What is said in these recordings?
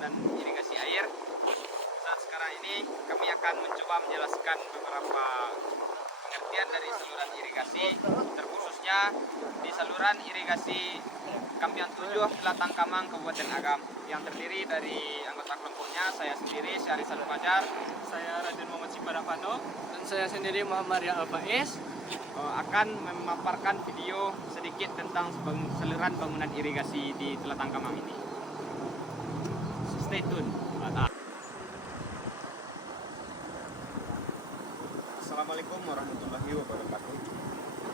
bangunan irigasi air. Saat sekarang ini kami akan mencoba menjelaskan beberapa pengertian dari saluran irigasi, terkhususnya di saluran irigasi Kampian 7 Telatang Kamang Kabupaten Agam, yang terdiri dari anggota kelompoknya saya sendiri Syahrizal Fajar, Saya Raden Muhammad Sipadavano, dan saya sendiri Muhammad Ria Al-Faiz. akan memaparkan video sedikit tentang saluran bangunan irigasi di Telatang Kamang ini. Stay tune. Assalamualaikum warahmatullahi wabarakatuh.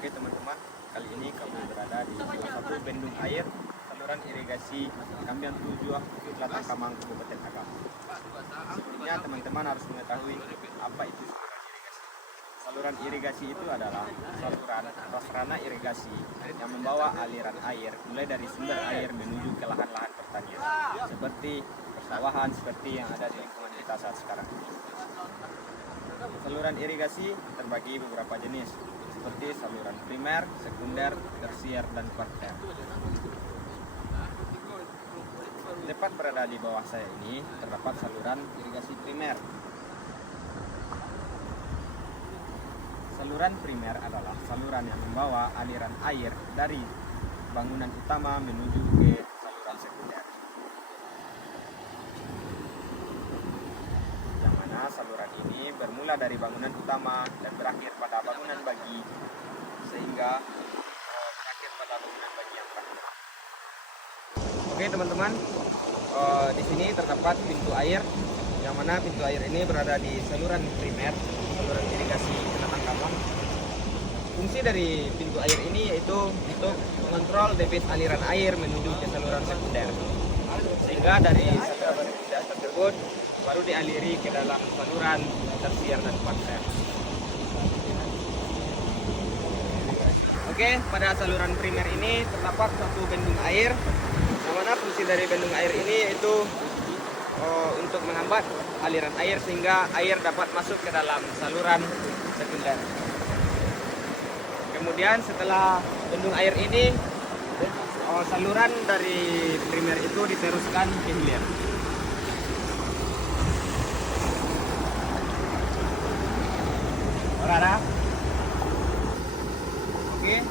Oke teman-teman, kali ini kami berada di salah satu bendung air saluran irigasi Kampian 7 Telatang Kamang Kabupaten Agam. Sebelumnya teman-teman harus mengetahui apa itu saluran irigasi itu adalah saluran prasarana irigasi yang membawa aliran air mulai dari sumber air menuju ke lahan-lahan pertanian seperti persawahan seperti yang ada di lingkungan kita saat sekarang ini. Saluran irigasi terbagi beberapa jenis seperti saluran primer, sekunder, tersier, dan kuarter. Tepat berada di bawah saya ini terdapat saluran irigasi primer. Saluran primer adalah saluran yang membawa aliran air dari bangunan utama menuju ke saluran sekunder. Yang mana saluran ini bermula dari bangunan utama dan berakhir pada bangunan bagi, sehingga berakhir pada bangunan bagi yang terakhir. Oke teman-teman, di sini terdapat pintu air, yang mana pintu air ini berada di saluran primer, saluran irigasi Telatang Kamang. Fungsi dari pintu air ini yaitu untuk mengontrol debit aliran air menuju ke saluran sekunder, sehingga dari saluran tersebut baru dialiri ke dalam saluran tersier dan kuarter. Oke, pada saluran primer ini terdapat satu bendung air, yang mana fungsi dari bendung air ini yaitu untuk menghambat aliran air sehingga air dapat masuk ke dalam saluran sekunder. Kemudian setelah bendung air ini, saluran dari primer itu diteruskan ke hilir. Rara. Oke,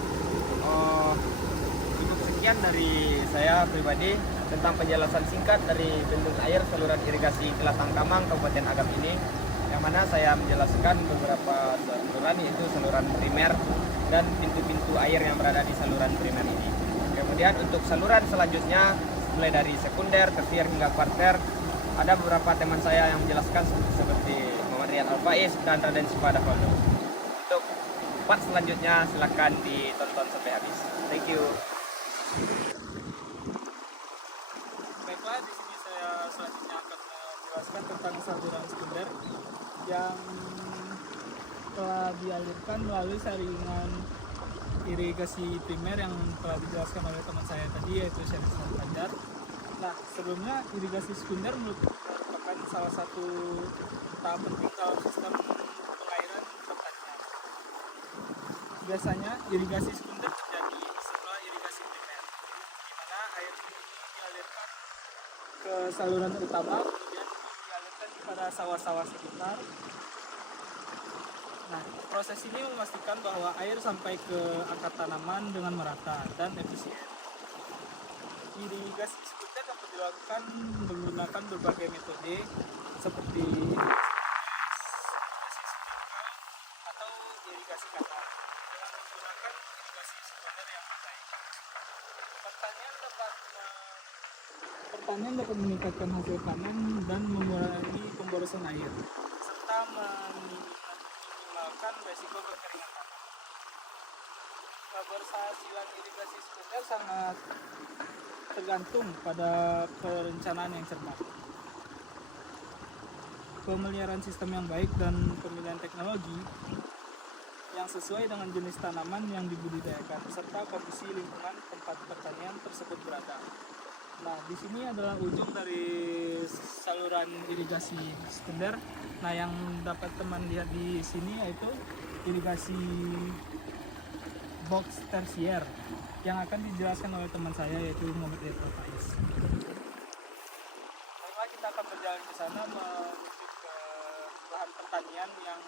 cukup sekian dari saya pribadi tentang penjelasan singkat dari bendung air saluran irigasi Telatang Kamang Kabupaten Agam ini, yang mana saya menjelaskan beberapa saluran, yaitu saluran primer dan pintu-pintu air yang berada di saluran primer ini. Kemudian untuk saluran selanjutnya mulai dari sekunder, tersier hingga kuarter, ada beberapa teman saya yang menjelaskan seperti Muhammad Ria Al-Faiz dan Raden Sipadavano. Untuk part selanjutnya silahkan ditonton sampai habis. Thank you. Baiklah, di sini saya selanjutnya akan menjelaskan tentang saluran sekunder yang telah dialirkan melalui saringan irigasi primer yang telah dijelaskan oleh teman saya tadi, yaitu Syahrizal Fajar. Nah, sebelumnya irigasi sekunder merupakan salah satu tahap penting dalam sistem pengairan pertanian. Biasanya irigasi sekunder terjadi setelah irigasi primer, di mana air ini dialirkan ke saluran utama, kemudian dialirkan kepada sawah-sawah sekitar. Nah, proses ini memastikan bahwa air sampai ke akar tanaman dengan merata dan efisien. Irigasi sekunder dapat dilakukan menggunakan berbagai metode seperti irigasi sprinkle atau irigasi kanal. Dengan menggunakan irigasi sekunder yang baik, pertanian dapat meningkatkan hasil panen dan mengurangi pemborosan air, serta meminimalkan resiko kekeringan tanah. Keberhasilan irigasi sekunder sangat tergantung pada perencanaan yang cermat, pemeliharaan sistem yang baik, dan pemilihan teknologi yang sesuai dengan jenis tanaman yang dibudidayakan serta kondisi lingkungan tempat pertanian tersebut berada. Nah, di sini adalah ujung dari saluran irigasi sekunder. Nah, yang dapat teman lihat di sini yaitu irigasi box tersier yang akan dijelaskan oleh teman saya, yaitu Muhammad Ria Al-Faiz. baiklah, kita akan berjalan ke sana menuju ke lahan pertanian yang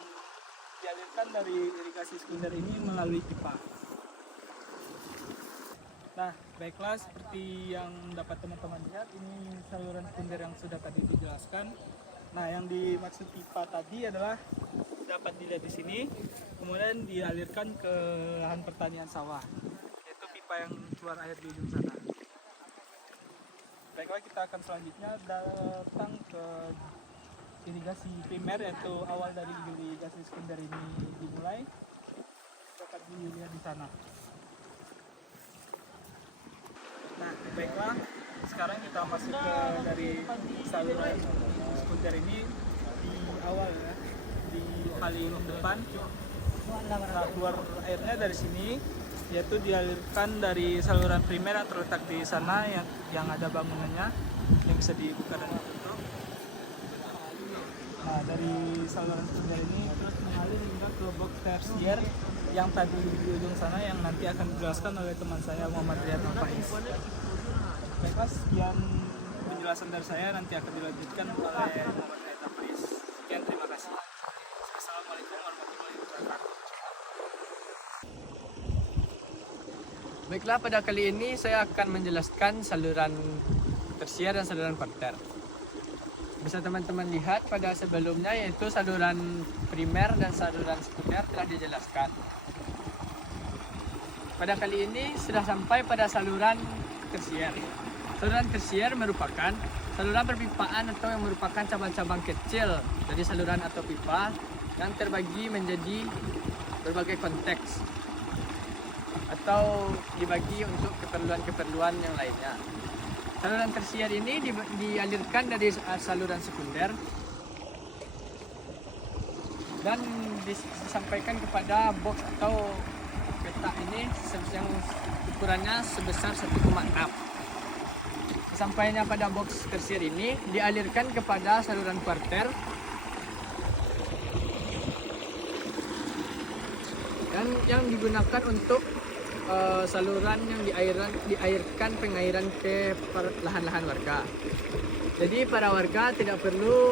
dialirkan dari irigasi sekunder ini melalui pipa. Nah, baiklah, seperti yang dapat teman-teman lihat, ini saluran sekunder yang sudah tadi dijelaskan. Nah, yang dimaksud pipa tadi adalah dapat dilihat di sini, kemudian dialirkan ke lahan pertanian sawah, yaitu pipa yang keluar air di ujung sana. Baiklah, kita akan selanjutnya datang ke irigasi primer, yaitu awal dari irigasi sekunder ini dimulai. Dapat dilihat di sana. Nah, baiklah, sekarang kita masuk ke dari saluran sekunder ini di awal ya, di paling depan. Nah, keluar airnya dari sini, yaitu dialirkan dari saluran primer yang terletak di sana yang ada bangunannya yang bisa dibuka dan ditutup. Nah, dari saluran sekunder ini terus mengalir hingga ke box tersier yang tadi di ujung sana, yang nanti akan dijelaskan oleh teman saya Muhammad Riyad Faiz. Baiklah, sekian penjelasan dari saya, nanti akan dilanjutkan oleh Muhammad Riyad Faiz. Sekian, terima kasih. Assalamualaikum warahmatullahi wabarakatuh. Baiklah, pada kali ini saya akan menjelaskan saluran tersier dan saluran kuarter. Bisa teman-teman lihat pada sebelumnya, yaitu saluran primer dan saluran sekunder telah dijelaskan. Pada kali ini sudah sampai pada saluran tersier. Saluran tersier merupakan saluran perpipaan atau yang merupakan cabang-cabang kecil dari saluran atau pipa yang terbagi menjadi berbagai konteks atau dibagi untuk keperluan-keperluan yang lainnya. Saluran tersier ini dialirkan dari saluran sekunder dan disampaikan kepada box atau petak ini yang ukurannya sebesar 1,6. Sesampainya pada box tersier ini dialirkan kepada saluran kuarter dan yang digunakan untuk saluran yang diairkan pengairan ke lahan-lahan warga. Jadi para warga tidak perlu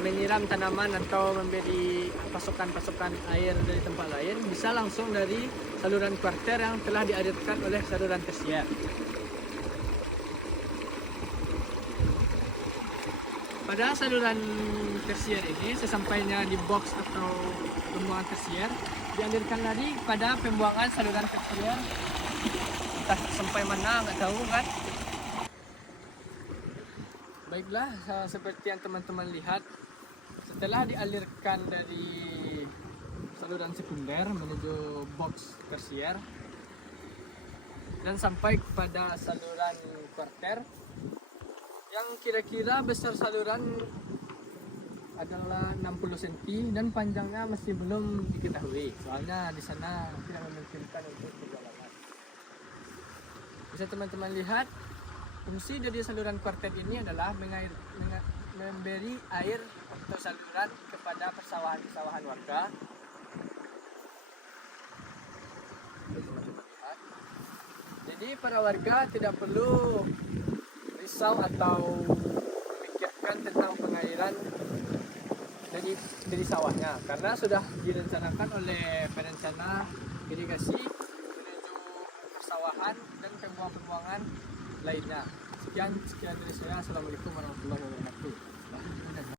menyiram tanaman atau memberi pasokan-pasokan air dari tempat lain, bisa langsung dari saluran kuarter yang telah dialirkan oleh saluran tersier. Pada saluran tersier ini, sesampainya di box atau pembuangan tersier, dialirkan lagi pada pembuangan saluran tersier. Entah sampai mana, nggak tahu kan. Baiklah, seperti yang teman-teman lihat, setelah dialirkan dari saluran sekunder menuju box tersier dan sampai kepada saluran kuarter, yang kira-kira besar saluran adalah 60 cm dan panjangnya masih belum diketahui, soalnya di sana tidak memungkinkan untuk perjalanan. Bisa teman-teman lihat, fungsi dari saluran kuarter ini adalah memberi air atau saluran kepada persawahan-persawahan warga. Jadi para warga tidak perlu risau atau memikirkan tentang pengairan dari sawahnya, karena sudah direncanakan oleh perencana irigasi menuju persawahan dan pembuangan lainnya. Sekian dari saya. Assalamualaikum warahmatullahi wabarakatuh.